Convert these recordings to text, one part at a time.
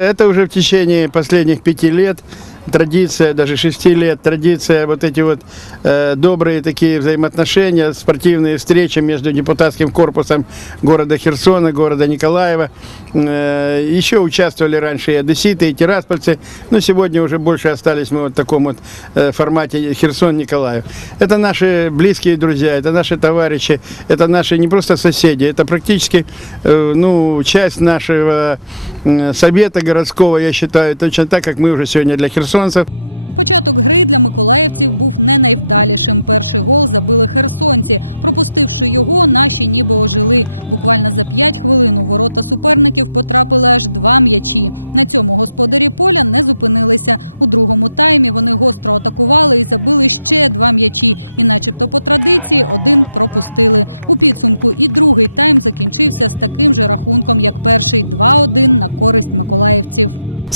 Это уже в течение последних пяти лет традиция, даже шести лет традиция, вот эти вот э, добрые такие взаимоотношения, спортивные встречи между депутатским корпусом города Херсона, города Николаева. Э, еще участвовали раньше и одесситы, и тираспольцы, но сегодня уже больше остались мы вот в таком вот э, формате Херсон-Николаев. Это наши близкие друзья, это наши товарищи, это наши не просто соседи, это практически э, ну, часть нашего м, совета городского, я считаю, точно так, как мы уже сегодня для one.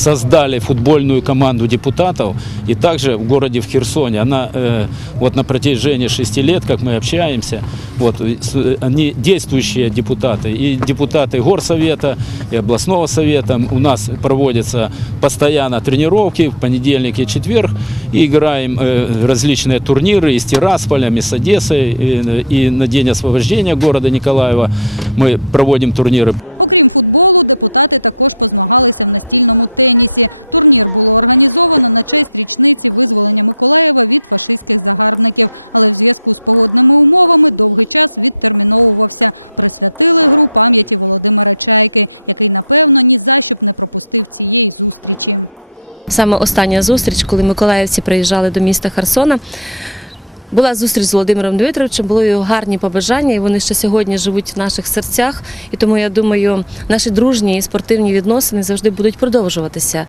Создали футбольную команду депутатов и также в городе в Херсоне. Она э, вот на протяжении шести лет, как мы общаемся, вот они действующие депутаты и депутаты горсовета и областного совета. У нас проводятся постоянно тренировки в понедельник и четверг и играем э, различные турниры и с Тирасполем, и с Одессой и, и на день освобождения города Николаева мы проводим турниры. Саме остання зустріч, коли миколаївці приїжджали до міста Херсона. Була зустріч з Володимиром Дмитровичем, були його гарні побажання, і вони ще сьогодні живуть в наших серцях. І тому я думаю, наші дружні і спортивні відносини завжди будуть продовжуватися.